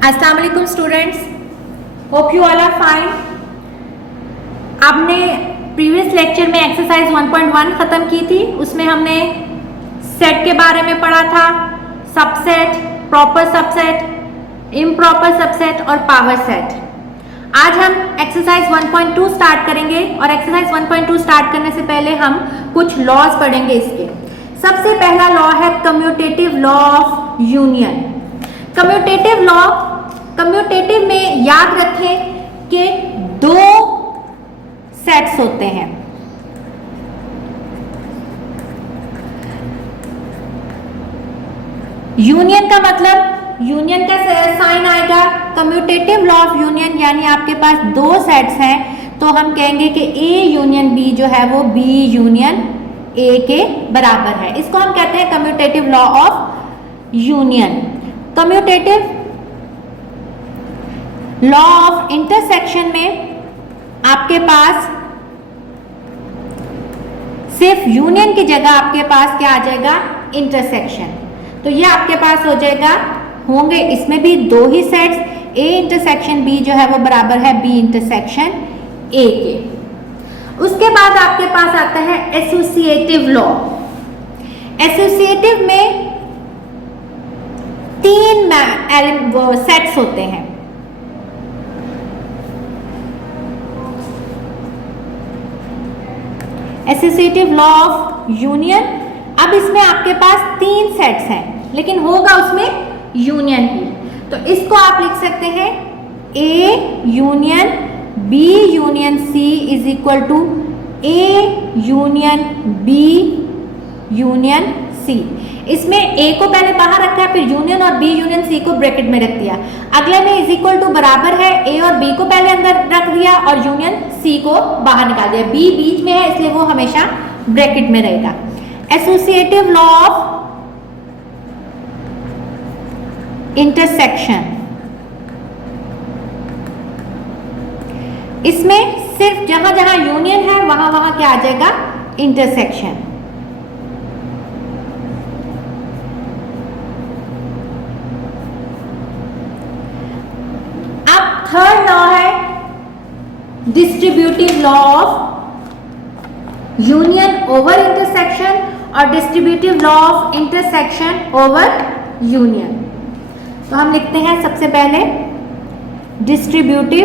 अस्सलाम वालेकुम students, hope you all are fine. आपने प्रीवियस लेक्चर में एक्सरसाइज 1.1 खत्म की थी। उसमें हमने सेट के बारे में पढ़ा था, subset, proper subset, improper subset और पावर सेट। आज हम एक्सरसाइज 1.2 स्टार्ट करेंगे और एक्सरसाइज 1.2 स्टार्ट करने से पहले हम कुछ लॉज पढ़ेंगे इसके। सबसे पहला लॉ है commutative law of union. Commutative में याद रखें कि दो सेट्स होते हैं। यूनियन का मतलब, यूनियन का साइन आएगा कम्यूटेटिव लॉ ऑफ यूनियन, यानी आपके पास दो सेट्स हैं तो हम कहेंगे कि ए यूनियन बी जो है वो बी यूनियन ए के बराबर है। इसको हम कहते हैं commutative law of union. Commutative law of intersection में आपके पास सिर्फ यूनियन की जगह आपके पास क्या आ जाएगा, इंटरसेक्शन। तो ये आपके पास हो जाएगा, होंगे इसमें भी दो ही सेट्स, ए इंटरसेक्शन बी जो है वो बराबर है बी इंटरसेक्शन ए के। उसके बाद आपके पास आता है एसोसिएटिव लॉ। एसोसिएटिव में तीन सेट्स होते हैं। एसोसिएटिव लॉ ऑफ यूनियन, अब इसमें आपके पास तीन सेट्स हैं लेकिन होगा उसमें यूनियन ही, तो इसको आप लिख सकते हैं A union B union C is equal to A union B union C. इसमें ए को पहले बाहर रखा है, फिर यूनियन और बी यूनियन सी को ब्रैकेट में रख दिया। अगले में इज इक्वल टू बराबर है, ए और बी को पहले अंदर रख दिया और यूनियन सी को बाहर निकाल दिया। बी बीच में है इसलिए वो हमेशा ब्रैकेट में रहेगा। एसोसिएटिव लॉ ऑफ इंटरसेक्शन, इसमें सिर्फ जहां जहां यूनियन है वहां वहां क्या आ जाएगा, इंटरसेक्शन। अब थर्ड लॉ है distributive law of union over intersection और distributive law of intersection over union. तो हम लिखते हैं सबसे पहले distributive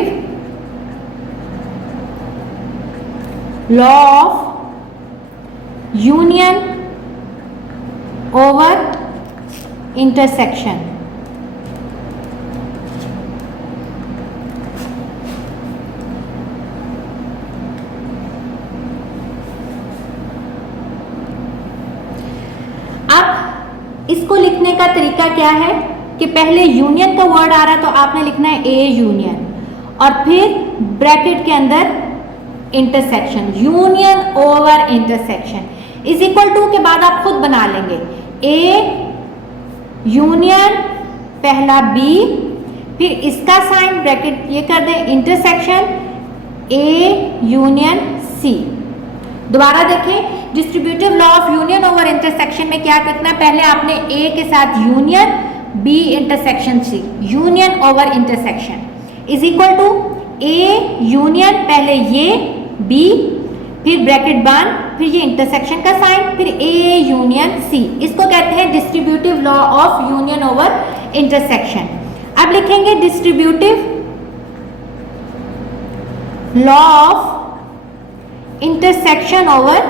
law of union over intersection. अब इसको लिखने का तरीका क्या है कि पहले यूनियन का वर्ड आ रहा है तो आपने लिखना है ए यूनियन और फिर ब्रैकेट के अंदर intersection, union over intersection is equal to के बाद आप खुद बना लेंगे ए यूनियन पहला बी, फिर इसका साइन ब्रैकेट ये कर दें इंटरसेक्शन ए यूनियन सी। दोबारा देखें, distributive law of union over intersection में क्या करना है, पहले आपने ए के साथ union B intersection C, union over intersection is equal to A union पहले ये बी, फिर ब्रैकेट बंद, फिर ये इंटरसेक्शन का साइन, फिर ए यूनियन सी। इसको कहते हैं distributive law of union over intersection. अब लिखेंगे distributive law of intersection over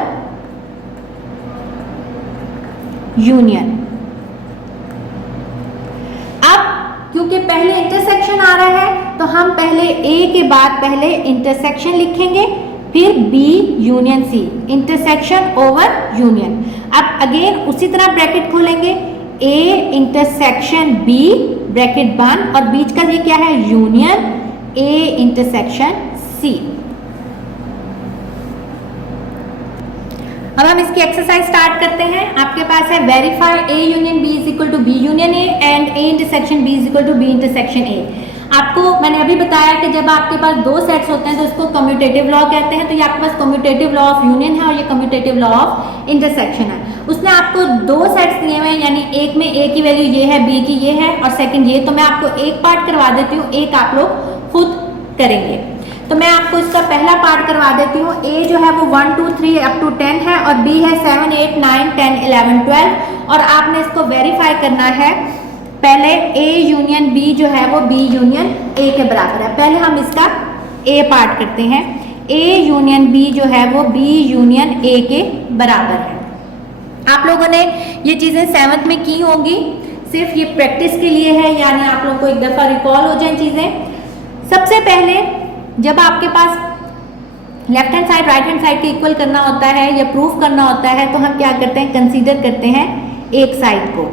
union. क्योंकि पहले इंटरसेक्शन आ रहा है तो हम पहले ए के बाद पहले इंटरसेक्शन लिखेंगे, फिर B union C, intersection over union. अब अगेन उसी तरह ब्रैकेट खोलेंगे ए इंटरसेक्शन बी ब्रैकेट बंद और बीच का ये क्या है, यूनियन ए इंटरसेक्शन सी। अब हम इसकी एक्सरसाइज स्टार्ट करते हैं। आपके पास है verify A union B is equal to B union A and A intersection B is equal to B intersection A. आपको मैंने अभी बताया कि जब आपके पास दो सेट्स होते हैं तो इसको कम्यूटेटिव लॉ कहते हैं। तो ये आपके पास कम्यूटेटिव लॉ ऑफ यूनियन है और ये कम्यूटेटिव लॉ ऑफ इंटरसेक्शन है। उसने आपको दो सेट्स दिए हुए हैं, यानी एक में ए की वैल्यू ये है, बी की ये है और सेकंड ये। तो मैं आपको एक पार्ट करवा देती हूँ, एक आप लोग खुद करेंगे। तो मैं आपको इसका पहला पार्ट करवा देती हूँ। ए जो है वो 1 2 3 अप टू 10 है और बी है 7 8 9 10 11 12 और आपने इसको वेरीफाई करना है। पहले ए यूनियन बी जो है वो बी यूनियन ए के बराबर है। पहले हम इसका ए पार्ट करते हैं। ए यूनियन बी जो है वो बी यूनियन ए के बराबर है। आप लोगों ने ये चीज़ें 7th में की होंगी, सिर्फ ये प्रैक्टिस के लिए है, यानी आप लोग को एक दफ़ा रिकॉल हो जाए चीज़ें। सबसे पहले जब आपके पास left hand side right hand side के इक्वल करना होता है या प्रूफ करना होता है तो हम क्या करते हैं, कंसीडर करते हैं एक साइड को।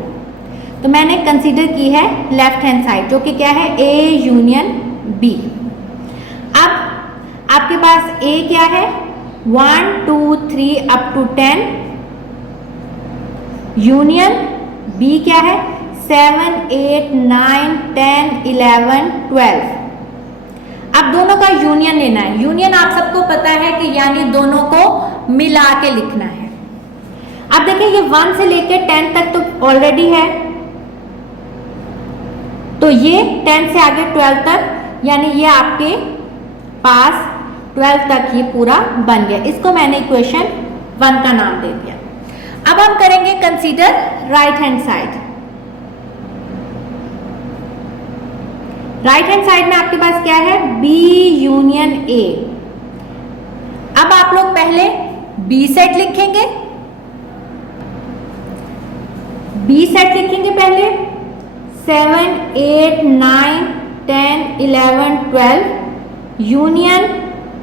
तो मैंने कंसीडर की है लेफ्ट हैंड साइड जो कि क्या है, ए यूनियन बी। अब आपके पास ए क्या है, 1 2 3 अप टू 10 यूनियन बी क्या है 7 8 9 10 11 12। अब दोनों का यूनियन लेना है। यूनियन आप सबको पता है कि यानी दोनों को मिला के लिखना है। अब देखिए ये 1 से लेके 10 तक तो ऑलरेडी है, तो ये 10 से आगे 12 तक, यानी ये आपके पास 12 तक ये पूरा बन गया। इसको मैंने इक्वेशन 1 का नाम दे दिया। अब हम करेंगे consider right hand side. Right hand side में आपके पास क्या है, बी यूनियन ए। अब आप लोग पहले बी सेट लिखेंगे, बी सेट लिखेंगे पहले 7 8 9 10 11 12 यूनियन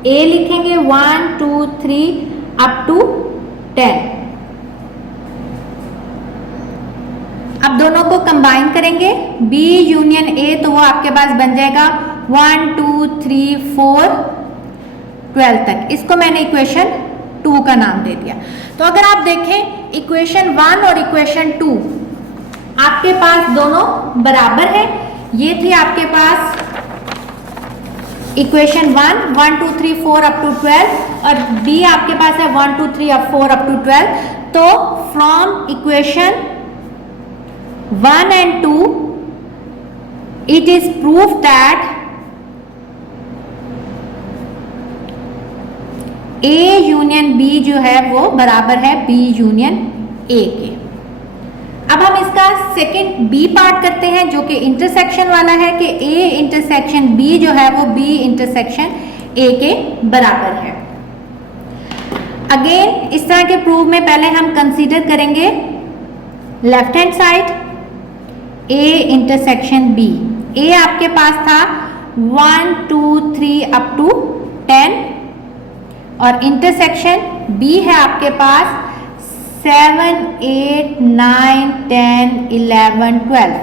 ए लिखेंगे 1 2 3 अप टू 10। अब दोनों को कंबाइन करेंगे, बी यूनियन ए, तो वो आपके पास बन जाएगा 1 2 3 4 12 तक। इसको मैंने इक्वेशन 2 का नाम दे दिया। तो अगर आप देखें इक्वेशन 1 और इक्वेशन 2 आपके पास दोनों बराबर है। ये थी आपके पास इक्वेशन 1 2 3 4 अप टू 12 और बी आपके पास है 1 2 3 4 अप टू 12। तो from equation 1 and 2 it is proof that A union B जो है वो बराबर है B यूनियन A के। अब हम इसका सेकंड B पार्ट करते हैं जो कि इंटरसेक्शन वाला है कि A इंटरसेक्शन B जो है वो B इंटरसेक्शन A के बराबर है। अगेन इस तरह के प्रूफ में पहले हम कंसीडर करेंगे left hand side A intersection B। A आपके पास था 1 2 3 अप टू 10 और इंटरसेक्शन B है आपके पास 7 8 9 10 11 12।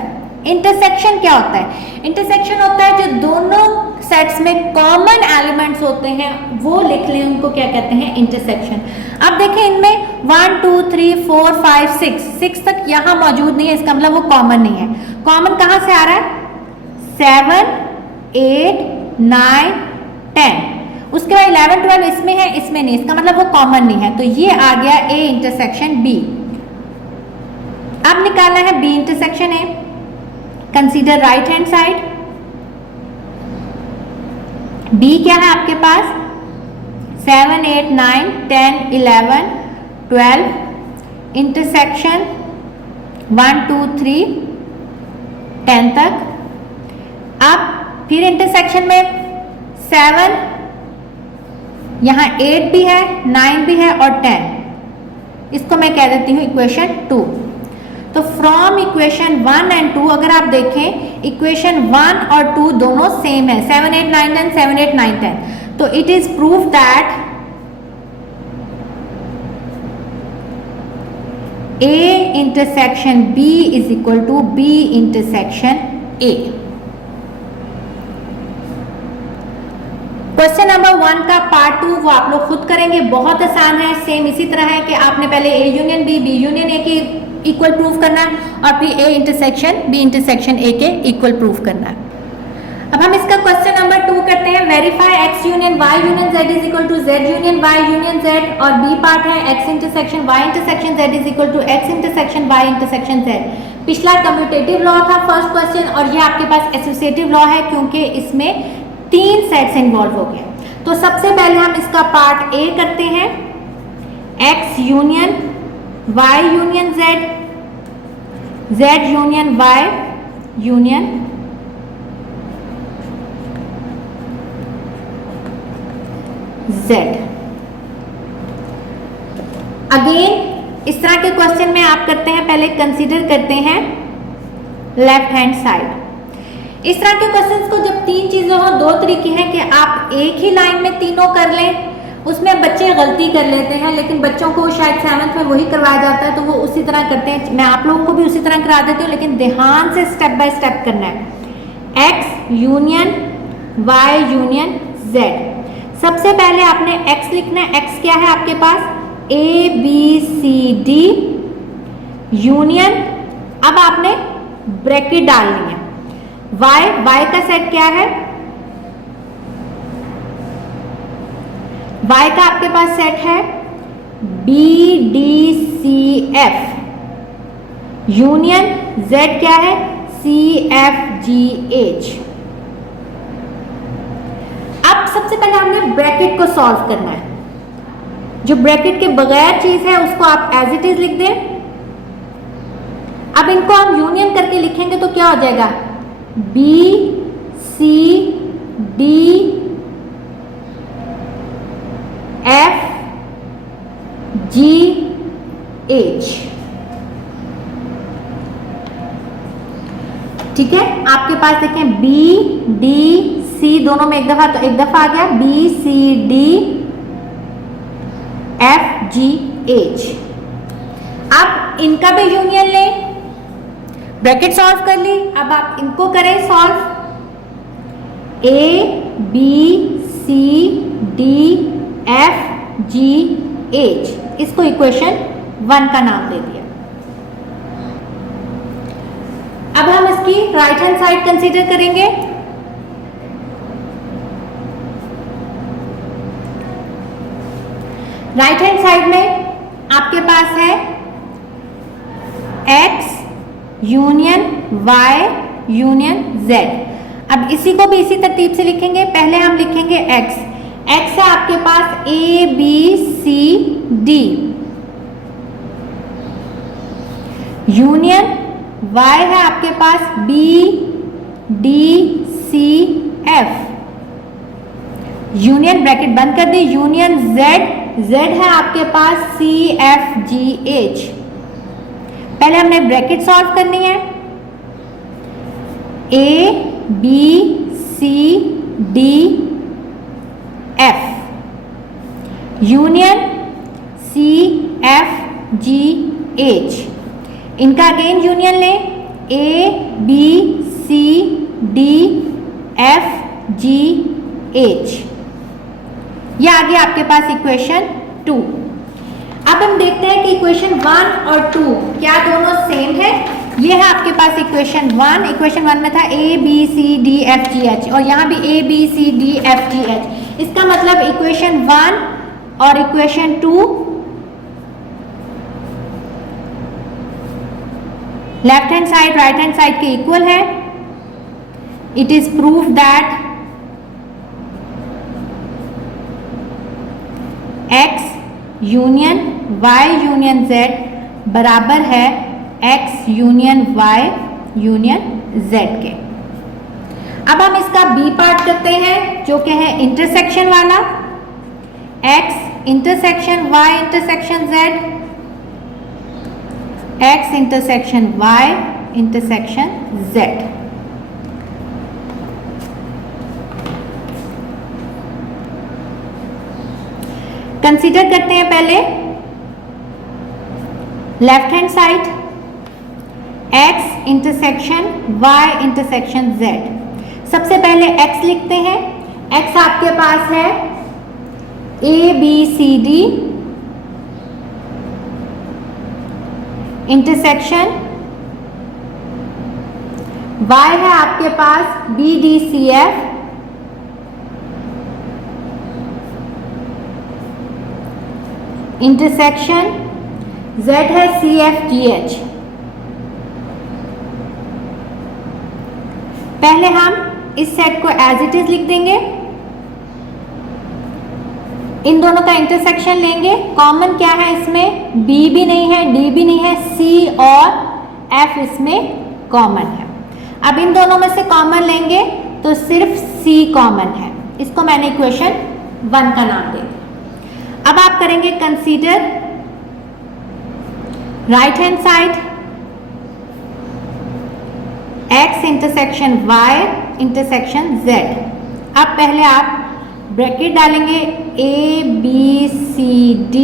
इंटरसेक्शन क्या होता है, इंटरसेक्शन होता है जो दोनों सेट्स में कॉमन एलिमेंट्स होते हैं वो लिख लें, उनको क्या कहते हैं, इंटरसेक्शन। अब देखें इनमें 1 2 3 4 5 6 तक यहाँ मौजूद नहीं है, इसका मतलब वो कॉमन नहीं है। कॉमन कहाँ से आ रहा है, 7 8 9 10। उसके बाद 11 12 इसमें है, इसमें नहीं, इसका मतलब वो कॉमन नहीं है। तो ये आ गया A इंटरसेक्शन B। अब निकालना है B intersection A। Consider right hand side. B क्या है आपके पास 7 8 9 10 11 12 इंटरसेक्शन 1 2 3 10 तक। अब फिर इंटरसेक्शन में 7, यहाँ 8 भी है 9 भी है और 10। इसको मैं कह देती हूँ इक्वेशन 2। तो फ्रॉम इक्वेशन 1 एंड 2 अगर आप देखें इक्वेशन 1 और 2 दोनों सेम है, 7 8 9 10 7 8 9 10। तो it is proof that A intersection B is equal to B intersection A। Question number 1 का पार्ट 2 वो आप लोग खुद करेंगे, बहुत आसान है। सेम इसी तरह है कि आपने पहले A union B B union A के इक्वल प्रूफ करना है और फिर A intersection B intersection A के इक्वल प्रूफ करना है। अब हम इसका क्वेश्चन नंबर 2 करते हैं। Verify x union y union z is equal to z union y union z, और बी पार्ट है x intersection y intersection z is equal to x intersection y intersection z। पिछला commutative law था first question, और ये आपके पास associative law है क्योंकि इसमें 3 सेट्स इन्वॉल्व हो गए। तो सबसे पहले हम इसका पार्ट ए करते हैं, x union y union z, z union y union z। Again इस तरह के क्वेश्चन में आप करते हैं, पहले कंसीडर करते हैं लेफ्ट हैंड साइड। इस तरह के क्वेश्चंस को जब 3 चीजें हो, 2 तरीके हैं कि आप एक ही लाइन में तीनों कर लें, उसमें बच्चे गलती कर लेते हैं, लेकिन बच्चों को शायद 7th में वही करवाया जाता है तो वो उसी तरह करते हैं। मैं आप लोगों को भी उसी तरह करा देती हूँ, लेकिन ध्यान से स्टेप बाय स्टेप करना है। x union y union z। सबसे पहले आपने x लिखना है। x क्या है आपके पास? a b c d union, अब आपने ब्रैकेट डालनी है। y का सेट क्या है? y का आपके पास सेट है b d c f union z क्या है? c f g h। अब सबसे पहले हमने ब्रैकेट को सॉल्व करना है। जो ब्रैकेट के बगैर चीज है उसको आप एज इट इज लिख दें। अब इनको हम यूनियन करके लिखेंगे तो क्या हो जाएगा? B C D F G H। ठीक है, आपके पास देखें B D C दोनों में एक दफा, तो एक दफा आ गया B C D F G H। अब इनका भी यूनियन लें, ब्रैकेट सॉल्व कर ली। अब आप इनको करें solve. A B C D F G H, इसको इक्वेशन 1 का नाम दे दिया। अब हम इसकी राइट हैंड साइड कंसीडर करेंगे। राइट हैंड साइड में आपके पास है x union y union z। अब इसी को भी इसी तरतीब से लिखेंगे। पहले हम लिखेंगे x है आपके पास a b c d union y है आपके पास b d c f union, bracket बंद कर दी, यूनियन z है आपके पास c f g h। पहले हमने ब्रैकेट सॉल्व करनी है। a b c d f union c f g h। इनका अगेन यूनियन लें, a b c d f g h। यह आ गया आपके पास इक्वेशन 2। अब हम देखते हैं कि इक्वेशन 1 और 2 क्या दोनों सेम है। ये है आपके पास इक्वेशन 1। इक्वेशन 1 में था a b c d f g h, और यहाँ भी a b c d f g h। इसका मतलब इक्वेशन 1 और equation 2 left hand side right hand side के इक्वल है। It is proof that x union y union z बराबर है x union y union z के। अब हम इसका b पार्ट करते हैं जो कि है इंटरसेक्शन वाला। x intersection y intersection z, x intersection y intersection z। Consider करते हैं पहले left hand side x intersection y intersection z। सबसे पहले x लिखते हैं। x आपके पास है a b c d intersection y है आपके पास BDCF, इंटरसेक्शन z है CFGH। पहले हम इस सेट को एज इट इज लिख देंगे, इन दोनों का इंटरसेक्शन लेंगे। कॉमन क्या है इसमें, B भी नहीं है, D भी नहीं है, C और F इसमें कॉमन है। अब इन दोनों में से कॉमन लेंगे तो सिर्फ C कॉमन है, इसको मैंने इक्वेशन 1 का नाम दे दिया। अब आप करेंगे consider right hand side x intersection y intersection z। अब पहले आप ब्रैकेट डालेंगे ABCD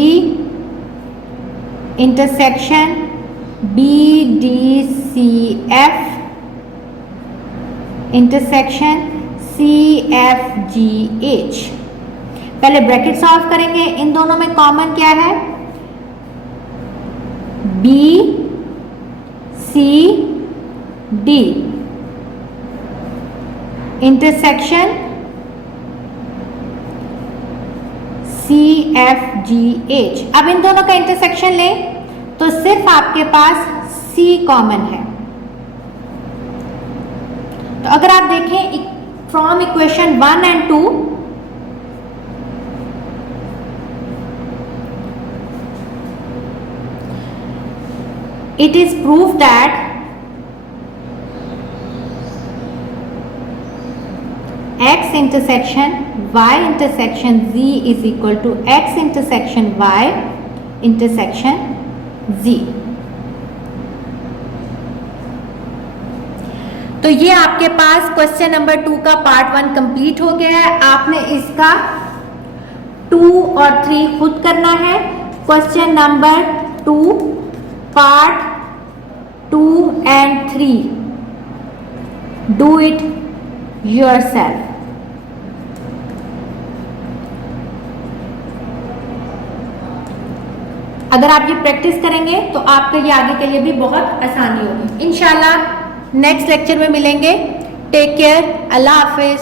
intersection BDCF intersection CFGH। पहले ब्रैकेट सॉल्व करेंगे, इन दोनों में कॉमन क्या है, BCD इंटरसेक्शन CFGH। अब इन दोनों का इंटरसेक्शन लें तो सिर्फ आपके पास C कॉमन है। तो अगर आप देखें from equation 1 and 2, it is proved that x intersection y intersection z is equal to x intersection y intersection z। तो ये आपके पास क्वेश्चन नंबर 2 का पार्ट 1 कंप्लीट हो गया है। आपने इसका 2 और 3 खुद करना है। Question number 2 part 2 and 3 do it yourself। अगर आप ये प्रैक्टिस करेंगे तो आपके ये आगे के लिए भी बहुत आसानी होगी। इंशाल्लाह नेक्स्ट लेक्चर में मिलेंगे। टेक केयर, अल्लाह हाफिज।